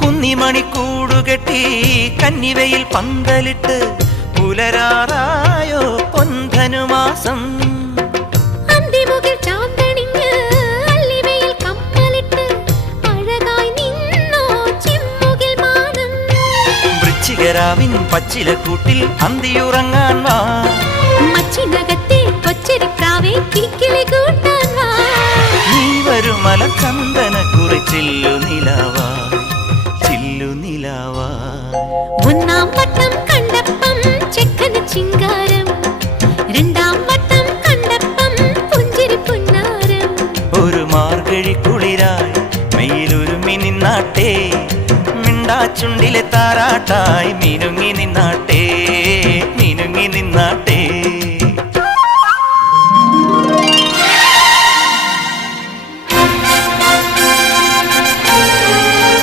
കുന്നിമണിക്കൂടുകെട്ടി കന്നിവയിൽ പന്തലിട്ട് പുലരാറായോ പൊൻധനുമാസം വൃശ്ചികരാവിൻ പച്ചിലക്കൂട്ടിൽ അന്തിയുറങ്ങാൻ വാ നീ വരുമല ചന്ദന കുറിച്ചില്ലു നിലാവായി ചില്ലു നിലാവായി ഒന്നാം വട്ടം കണ്ടപ്പം ചെക്കന് ചിങ്കാരം രണ്ടാം വട്ടം കണ്ടപ്പം പുഞ്ചിരി പുന്നാരം ഒരു മാർഗഴി കുളിരായി മെയിലൊരുമി നിന്നാട്ടേ മിണ്ടാച്ചുണ്ടിലെ താരാട്ടായി മിനുങ്ങി നിന്നാട്ടേ മിനുങ്ങി നിന്നാട്ടേ